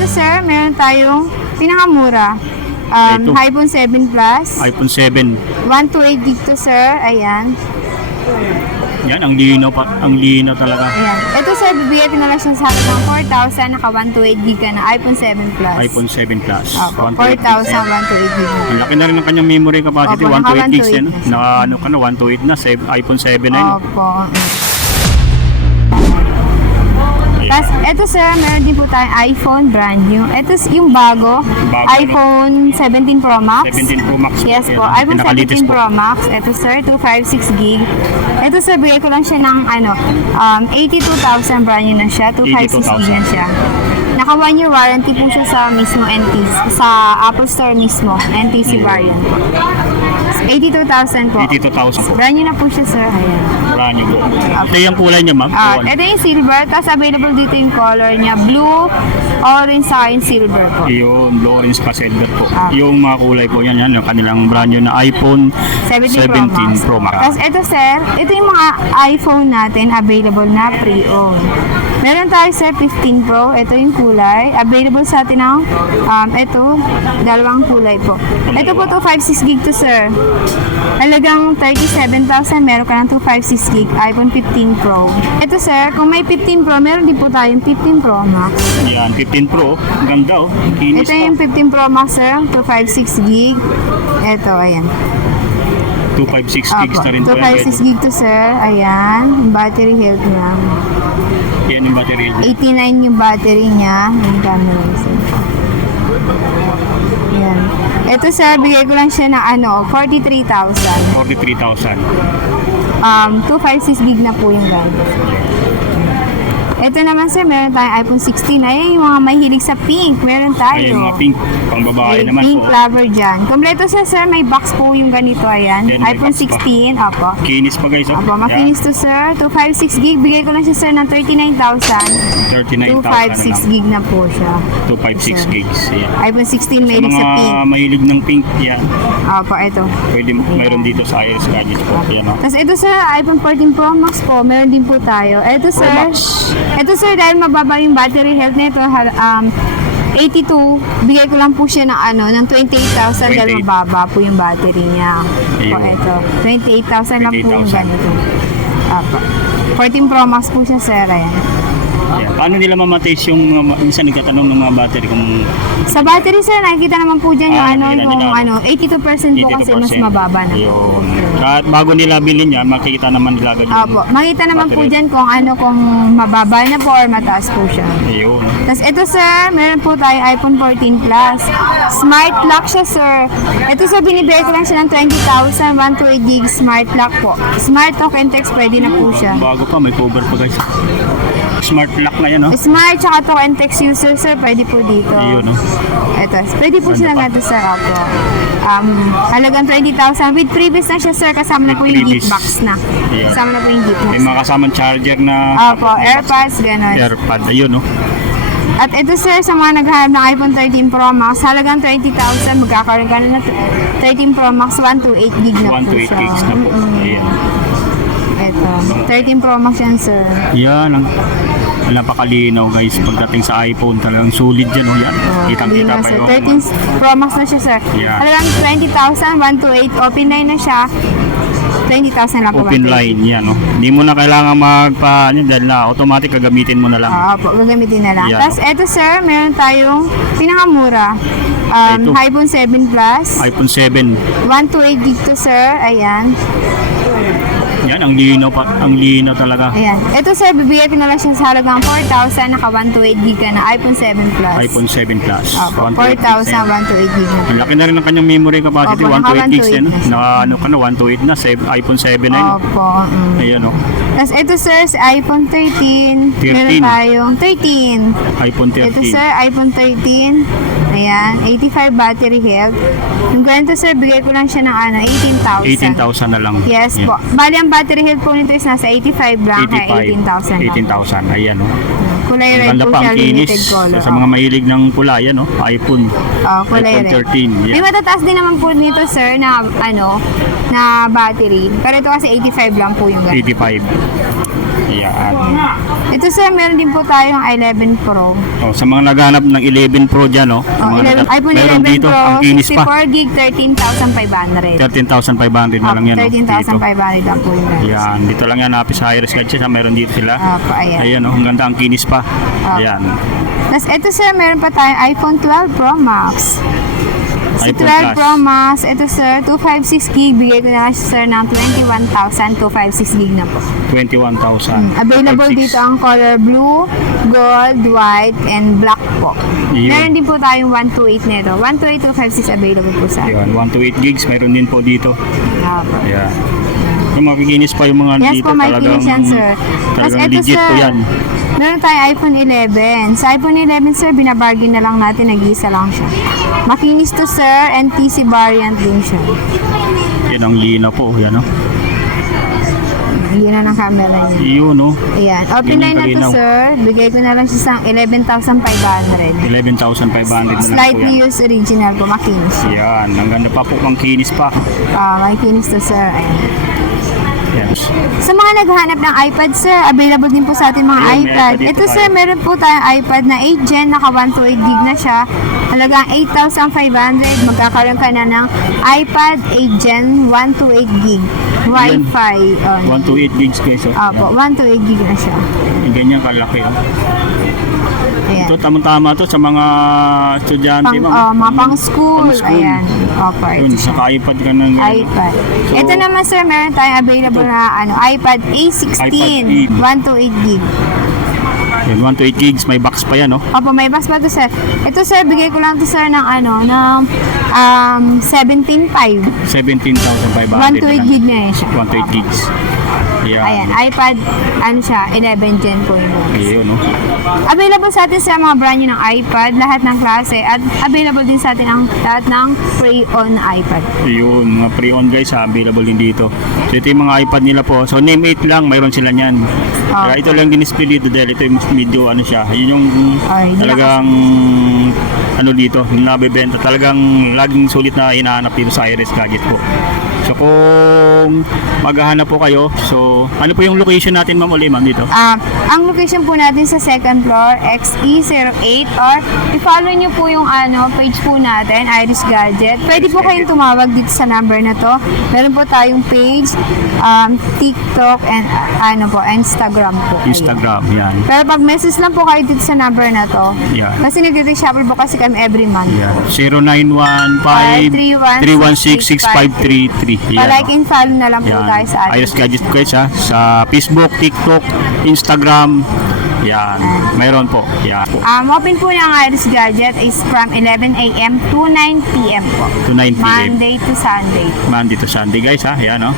ito sir, meron tayong pinakamura. Ito. iPhone 7 Plus. iPhone 7. 128 gig to sir. Ayan. Yan, ang linaw talaga. Ayan. Ito sir, bibigay ko na lang siya sa akin ng 4,000 naka 128 gig ka na iPhone 7 Plus. iPhone 7 Plus. Opo, 128 4,000 gigs. 128 gig. Ang laki na rin ng kanyang memory capacity, Opo, 128 gigs yan. 128. Naka ano ka na, 128 na, iPhone 7 na yun. Opo. Tapos, ito sir, meron din po tayong iPhone brand new. Ito yung bago, iPhone 17 Pro Max. 17 Pro Max. Yes po, Yan, iPhone pinakalitis 17 po. Pro Max. Ito sir, 256 gig. Ito sir, bigay ko lang siya ng 82,000 brand new na siya, 256 gig na siya. Naka 1 year warranty po siya sa mismo NTC, sa Apple Store mismo, NTC variant. 82,000 po. 82,000 po. Brand new na po siya sir, ayan. Brand new po. Ito yung kulay niya, ma'am. Ito yung silver, tapos available dito yung color niya, blue, orange, sa silver po. Yung blue orange pa silver po. Yung mga kulay po yan, yung kanilang brand new na iPhone 17 Pro Max. Tapos ito sir, ito yung mga iPhone natin available na pre-owned. Meron tayo sir 15 Pro, ito yung kulay. Available sa atin ng ito, dalawang kulay po. Ito po 256 gig to sir. Halagang 37,000, meron ka ng 256 gig iPhone 15 Pro. Ito sir, kung may 15 Pro, meron din po tayong 15 Pro Max. Yan, 15 Pro. Ang ganda oh. Kinis Ito yung 15 Pro Max sir, 256 gig. Ito, ayan. 256 gigs na rin po. 256 gig to sir, ayan. Battery health niya. Yan yung battery. 89 yung battery niya. Yung camera sir. Ayan. Ito sir, bigay ko lang siya ng 43,000. 43,000. 256 gig na po yung gamit. Ito naman sir, meron tayong iPhone 16. Ayan yung mga mahilig sa pink. Meron tayo. Ayun, mga pink. Pang babae May naman pink po. lover dyan. Kompleto siya sir, may box po yung ganito. Ayan. Yan, may iPhone box pa. 16. Apo. Kinis pa guys. Apo, makinis to sir. 256 gig. Bigay ko lang siya sir ng 39,000. 39,000 256 gig na po siya. 256 gigs. Yan. iPhone 16 may Sa sa pink. mga mahilig ng pink, yan. Apo, ito. Pwede mayroon dito sa iOS gadgets po. Yan o. Tapos ito sir, iPhone 14 Pro Max po. Meron din po tayo. Ito sir. Max. Ito sir, dahil mababa yung battery health nito, 82, bigay ko lang po siya ng 28,000 dahil 28. mababa po yung battery niya. Po, Ayun. ito. 28,000 lang po yung 28,000. ganito. Apo. 14 Pro Max po siya sir. Ayan. Yan. Paano nila mamatis yung minsan nagtatanong ng mga battery kung Sa battery sir, nakikita naman po dyan yung nakikita nila. 82% po kasi mas mababa na. Yun. At bago nila bilhin yan, makikita naman nila agad yung Apo, makita naman po battery. dyan kung mababa na po or mataas po siya. Ayun. Tapos ito sir, meron po tayo iPhone 14 Plus. Smart lock siya sir. Ito sir, binibigay ko lang siya ng 20,000, 128 gig smart lock po. Smart talk and text, pwede na po siya. Bago pa, may cover pa guys. Smart lock na yan, no? Smart tsaka talk and text user sir, pwede po dito. Ayun, no? Ito, pwede po siya pa? natin sir ako. Halagang 20,000. With previous na siya sir, kasama na po yung Previous. gift box na. Yeah. Kasama na po yung gift box. May mga kasamang charger na Opo, AirPods, gano'n. AirPod, ayun, no? At ito sir, sa mga naghahanap ng iPhone 13 Pro Max, halagang 20,000, magkakaroon ka na ng 13 Pro Max, 128 gig na 1 po to 8 siya. gigs na po. Ayan. Ito, 13 Pro Max yan sir. Yan, napakalinaw guys. Pagdating sa iPhone, talagang sulit dyan, oh, yan. Kitang-kita Hindi na, pa sir. yung 13 Pro Max na siya sir. Yeah. Halagang 20,000, 128, open line na siya. 20,000 lang po. open 128. line, yan, oh. Hindi mo na kailangan dahil na automatic gagamitin mo na lang. Opo, gagamitin na lang. Yeah. Tapos eto sir, meron tayong pinakamura. Ito. iPhone 7 Plus. iPhone 7. 128 gig to sir. Ayan. Yan, ang linaw talaga. Ayan. Ito sir, bibigay ko na lang siya sa halagang 4,000, naka 128 gig ka na iPhone 7 Plus. iPhone 7 Plus. Opo, 128 4,000, 128 gig na. Ang laki na rin ng kanyang memory capacity, Opo, naka 128 gigs yan. 128 na. Naka 128 na, iPhone 7 na yun. Opo. Ayan, oh. Tapos ito sir, sa iPhone 13. 13. Meron tayong 13. iPhone 13. Ito sir, iPhone 13. Ayan, 85 battery health. Yung ganito sir, bigay ko lang siya ng 18,000. 18,000 na lang. Yes Yan. po. Bali ang battery health po nito is nasa 85 lang, kaya 18,000 lang. 18,000. Ayan, oh. Kulay Ang red ganda po pa, siya, ang limited kinis. color. Sa mga mahilig ng pula, yan, oh. iPhone. Kulay iPhone red. 13. May Yan. matataas din naman po nito sir na na battery. Pero ito kasi 85 lang po yung ganito. 85. Yan. Ito sir, meron din po tayong 11 Pro. Oh, sa mga naghanap ng 11 Pro dyan, no? Oh, iPhone meron 11 dito, Pro, ang kinis pa. 64 gig, 13,500. 13,500 na lang yan. 13,500 lang po yun. Yan, dito lang yan, napis sa Iris Gadgets, meron dito sila. Opo, ayan. Ayan, oh, ang ganda, ang kinis pa. Ayan. Tapos ito sir, meron pa tayong iPhone 12 Pro Max. Si iPhone 12 Plus. Pro Max, ito sir, 256 gig, bigay ko na lang siya sir ng 21,256 gig na po. 21,000. Available 256. dito ang color blue, gold, white, and black po. Yun. Meron din po tayong 128 nito. 128, 256 available po sa Ayan, 1 to 8 gigs, mayroon din po dito. Opo. Ayan. Yung makikinis pa yung mga Yes dito, po, may talagang, finish yan, sir. Tapos talagang ito, legit sir, po yan. meron tayong iPhone 11. Sa iPhone 11, sir, binabargain na lang natin, nag-iisa lang siya. Makinis to, sir, and TC variant din siya. Yan ang lina po, yan, no? Yun na ng camera niya. Yun, no? Ayan. Open Yun line yung na to, kalinaw. sir. Bigay ko na lang siya sa 11,500. 11,500 na lang po Slightly yan. used original po, makinis. Yan, ang ganda pa po, ang kinis pa. May kinis to, sir. Ayan. Yes. Sa mga naghahanap ng iPad, sir, available din po sa ating mga Ayun, may iPad. iPad dito Ito, tayo. sir, meron po tayong iPad na 8 Gen, naka 128 gig na siya. Talagang 8,500. Magkakaroon ka na ng iPad 8 Gen, 128 gig. Wi-Fi. 1 to 8 gigs guys. Oh. Opo, 128 gig na siya. Yung ganyan kalaki. Oh. Ayan. Ito, tamang-tama to sa mga estudyante. Mga pang-school. Pang-school. Ayan. Opo. Yun, sa iPad ka ng iPad. So, Ito naman, sir, meron tayong available na iPad A16, iPad 128 gig. Yan, 1 to 8 gigs, may box pa yan, no? Opo, may box pa to, sir. Ito, sir, bigay ko lang to, sir, ng 17.5. 17,500 128 gig na yan siya. 1 to 8 gigs. Yan. Ayan, iPad, siya, 11 Gen po yun. Ayun, no? Available sa atin sa mga brand new ng iPad, lahat ng klase, at available din sa atin ang lahat ng pre-on iPad. Yun, mga pre-on guys, available din dito. So, ito yung mga iPad nila po. So, name 8 lang, mayroon sila niyan. Kaya ito lang din-display dito dahil ito yung medyo siya. Yun yung Ay, hindi talagang dito, yung nabibenta. Talagang laging sulit na hinahanap dito sa Iris Gadget po. So, kung maghahanap po kayo, so, ano po yung location natin, ma'am, uli, ma'am, dito? Ang location po natin sa second floor, XE08, or i-follow nyo po yung page po natin, Iris Gadget. Pwede po kayong tumawag dito sa number na to. Meron po tayong page, TikTok, and Instagram po. Ayan. Instagram, yan. Pero pag message lang po kayo dito sa number na to, Yan. kasi nagre-reshuffle po kasi kami every month. Yan. 0915-316-6533. Pa-like and follow na lang po tayo sa atin. Iris Gadget guys, ha? Sa Facebook, TikTok, Instagram. Yan. Mayroon po. Yan po. Open po ng Iris Gadget is from 11 a.m. to 9 p.m. po. To 9 p.m. Monday to Sunday. Monday to Sunday guys, ha? Yan, no?